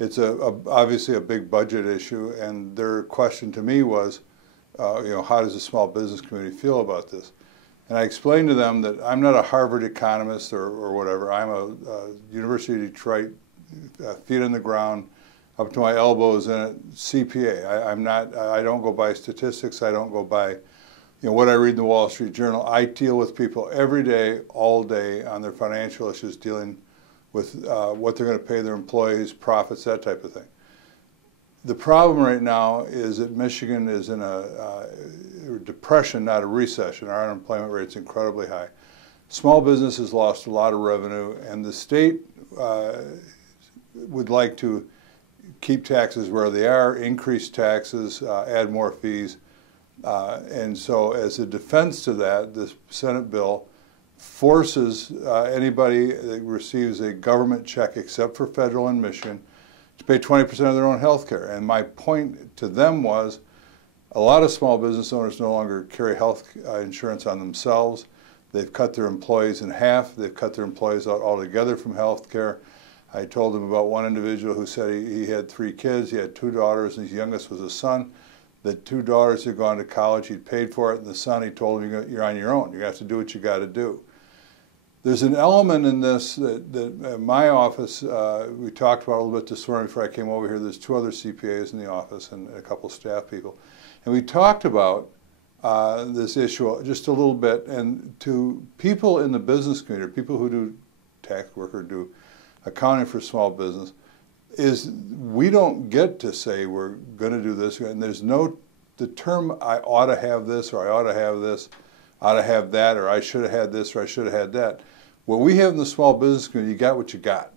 obviously a big budget issue, and their question to me was, how does the small business community feel about this? And I explained to them that I'm not a Harvard economist or whatever. I'm a University of Detroit, feet on the ground, up to my elbows in it, CPA. I don't go by statistics. I don't go by what I read in the Wall Street Journal. I deal with people every day, all day, on their financial issues, dealing with what they're going to pay their employees, profits, that type of thing. The problem right now is that Michigan is in a depression, not a recession. Our unemployment rate is incredibly high. Small businesses lost a lot of revenue, and the state would like to keep taxes where they are, increase taxes, add more fees. And so as a defense to that, this Senate bill forces anybody that receives a government check, except for federal and Michigan, to pay 20% of their own health care. And my point to them was, a lot of small business owners no longer carry health insurance on themselves. They've cut their employees in half. They've cut their employees out altogether from health care. I told them about one individual who said he had 3 kids. He had 2 daughters, and his youngest was a son. The 2 daughters had gone to college. He'd paid for it, and the son, he told him, you're on your own. You have to do what you got to do. There's an element in this that in my office, we talked about a little bit this morning before I came over here. There's 2 other CPAs in the office and a couple staff people. And we talked about this issue just a little bit. And to people in the business community, people who do tax work or do accounting for small business, is we don't get to say we're going to do this. And there's the term I ought to have this, or I ought to have this, ought to have that, or I should have had this, or I should have had that. What we have in the small business community, you got what you got.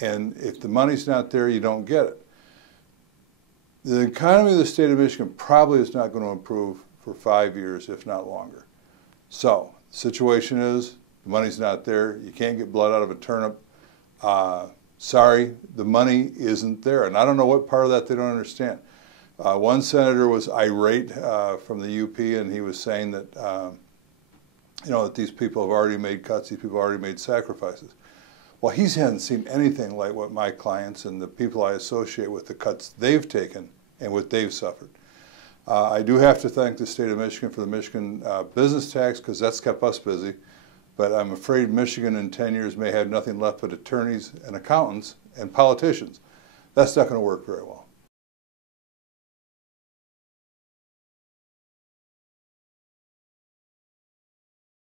And if the money's not there, you don't get it. The economy of the state of Michigan probably is not going to improve for 5 years, if not longer. So the situation is, the money's not there. You can't get blood out of a turnip. Sorry, the money isn't there. And I don't know what part of that they don't understand. One senator was irate from the UP, and he was saying that, that these people have already made cuts, these people have already made sacrifices. Well, he hasn't seen anything like what my clients and the people I associate with, the cuts they've taken and what they've suffered. I do have to thank the state of Michigan for the Michigan business tax, because that's kept us busy. But I'm afraid Michigan in 10 years may have nothing left but attorneys and accountants and politicians. That's not going to work very well.